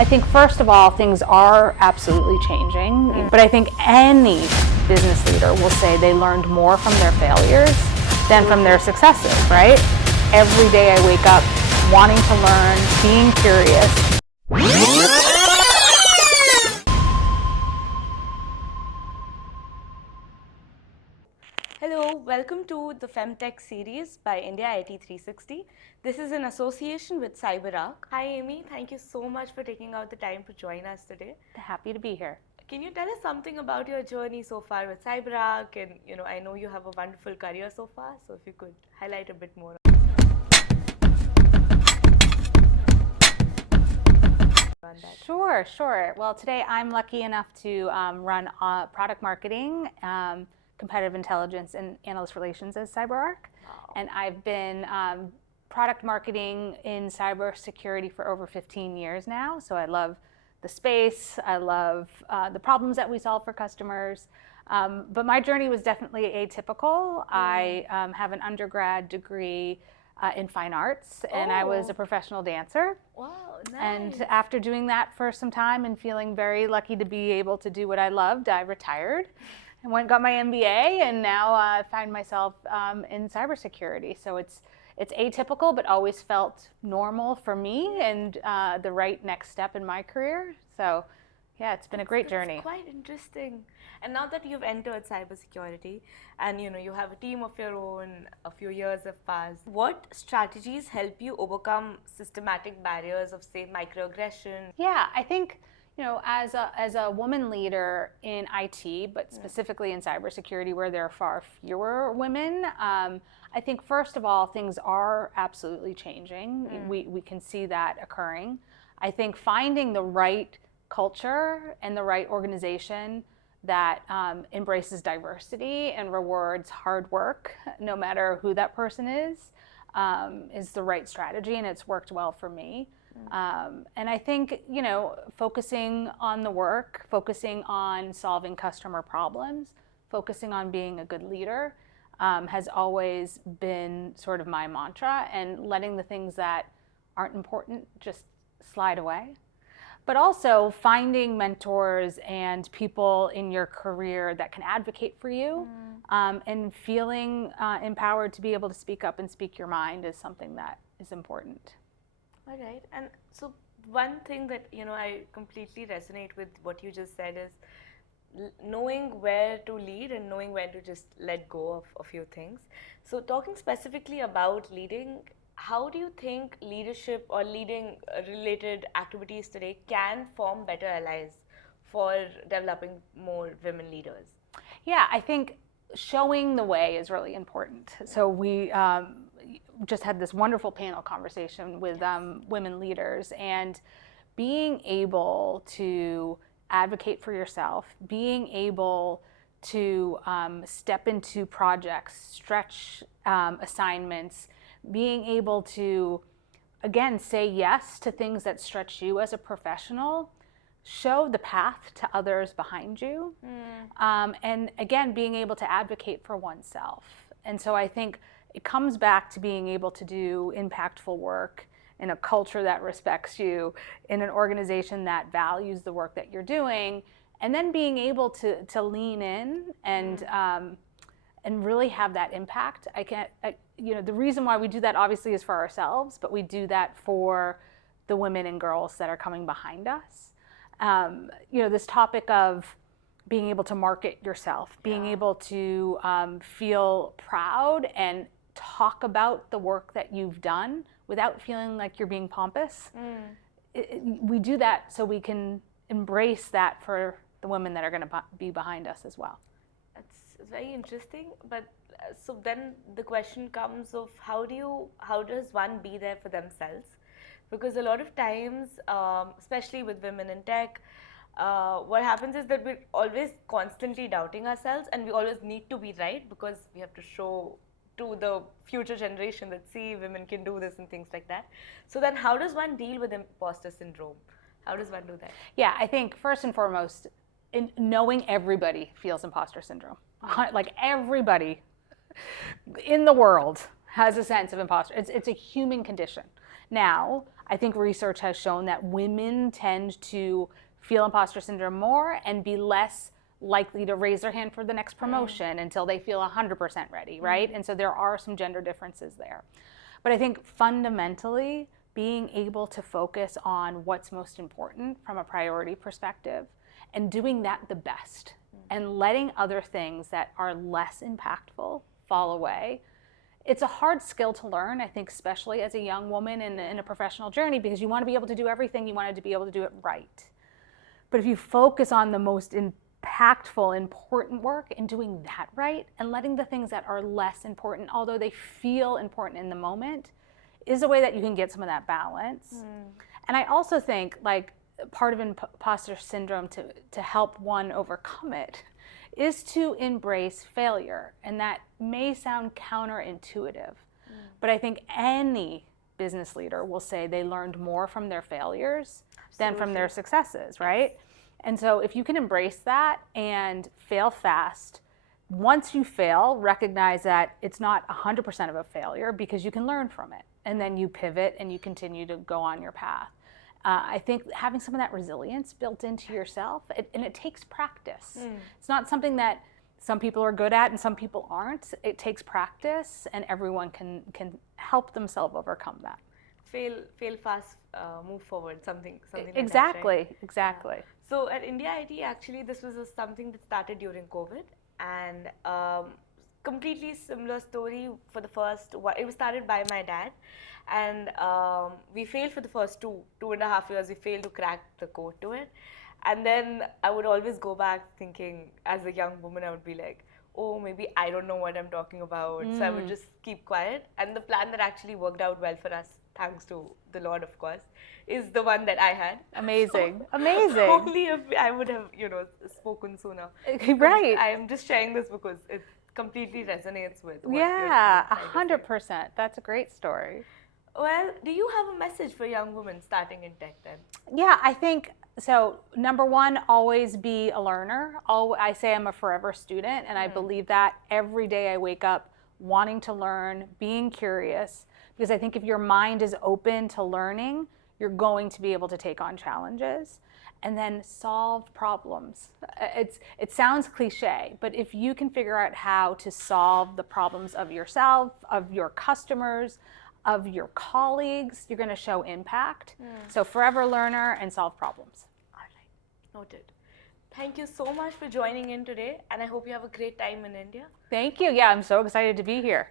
I think first of all, things are absolutely changing, but I think any business leader will say they learned more from their failures than from their successes, right? Every day I wake up wanting to learn, being curious. Hello, welcome to the Femtech series by IndiaIT360. This is in association with CyberArk. Hi Amy, thank you so much for taking out the time to join us today. Happy to be here. Can you tell us something about your journey so far with CyberArk? And I know you have a wonderful career so far, so if you could highlight a bit more. On that. Sure. Well, today I'm lucky enough to run product marketing, competitive intelligence, and analyst relations as CyberArk. Wow. And I've been product marketing in cybersecurity for over 15 years now. So I love the space. I love the problems that we solve for customers. But my journey was definitely atypical. I have an undergrad degree in fine arts, and I was a professional dancer. Wow, nice. And after doing that for some time and feeling very lucky to be able to do what I loved, I retired. I went and got my MBA, and now I find myself in cybersecurity. So it's atypical, but always felt normal for me and the right next step in my career. So yeah, it's been a great journey. It's quite interesting. And now that you've entered cybersecurity and you have a team of your own, a few years have passed, what strategies help you overcome systematic barriers of, say, microaggression? Yeah, I think as a woman leader in IT, but specifically in cybersecurity where there are far fewer women, I think first of all, things are absolutely changing. We can see that occurring. I think finding the right culture and the right organization that embraces diversity and rewards hard work, no matter who that person is the right strategy, and it's worked well for me. And I think, focusing on the work, focusing on solving customer problems, focusing on being a good leader has always been sort of my mantra, and letting the things that aren't important just slide away. But also finding mentors and people in your career that can advocate for you and feeling empowered to be able to speak up and speak your mind is something that is important. All right. And so one thing that, I completely resonate with what you just said is knowing where to lead and knowing when to just let go of a few things. So talking specifically about leading, how do you think leadership or leading related activities today can form better allies for developing more women leaders? Yeah, I think showing the way is really important. So we just had this wonderful panel conversation with women leaders, and being able to advocate for yourself, being able to step into projects, stretch assignments, being able to, again, say yes to things that stretch you as a professional, show the path to others behind you, and again, being able to advocate for oneself. And so I think it comes back to being able to do impactful work in a culture that respects you, in an organization that values the work that you're doing, and then being able to lean in and really have that impact. The reason why we do that obviously is for ourselves, but we do that for the women and girls that are coming behind us. This topic of being able to market yourself, being able to feel proud and talk about the work that you've done without feeling like you're being pompous. We do that so we can embrace that for the women that are going to be behind us as well. That's very interesting. But so then the question comes of how does one be there for themselves? Because a lot of times, especially with women in tech, what happens is that we're always constantly doubting ourselves, and we always need to be right because we have to show to the future generation that, see, women can do this and things like that. So then how does one deal with imposter syndrome? How does one do that? Yeah, I think first and foremost, knowing everybody feels imposter syndrome. Like everybody in the world has a sense of imposter. It's a human condition. Now, I think research has shown that women tend to feel imposter syndrome more and be less likely to raise their hand for the next promotion until they feel 100% ready, right? And so there are some gender differences there. But I think fundamentally, being able to focus on what's most important from a priority perspective and doing that the best and letting other things that are less impactful fall away. It's a hard skill to learn, I think, especially as a young woman in a professional journey, because you want to be able to do everything, you want to be able to do it right. But if you focus on the most impactful, important work and doing that right, and letting the things that are less important, although they feel important in the moment, is a way that you can get some of that balance. And I also think, like, part of imposter syndrome to help one overcome it is to embrace failure. And that may sound counterintuitive, but I think any business leader will say they learned more from their failures than from their successes, right? And so if you can embrace that and fail fast, once you fail, recognize that it's not 100% of a failure, because you can learn from it. And then you pivot and you continue to go on your path. I think having some of that resilience built into yourself, and it takes practice. It's not something that some people are good at and some people aren't. It takes practice, and everyone can help themselves overcome that. Fail fast, move forward, something like exactly, that, right? Exactly. Yeah. So at IndiaIT, actually, this was something that started during COVID, and completely similar story for the first one. It was started by my dad, and we failed for the first two and a half years. We failed to crack the code to it, and then I would always go back thinking, as a young woman, I would be like, oh, maybe I don't know what I'm talking about. So I would just keep quiet. And the plan that actually worked out well for us, thanks to the Lord, of course, is the one that I had. Amazing. So, Amazing. Only if I would have, spoken sooner. Right. I am just sharing this because it completely resonates with what Yeah, you're 100%. That's a great story. Well, do you have a message for young women starting in tech then? Yeah, I think so. Number one, always be a learner. I say I'm a forever student, and I believe that every day I wake up wanting to learn, being curious, because I think if your mind is open to learning, you're going to be able to take on challenges and then solve problems. It sounds cliche, but if you can figure out how to solve the problems of yourself, of your customers, of your colleagues, you're going to show impact. So forever learner and solve problems. All right, noted. Thank you so much for joining in today, and I hope you have a great time in India. Thank you. Yeah, I'm so excited to be here.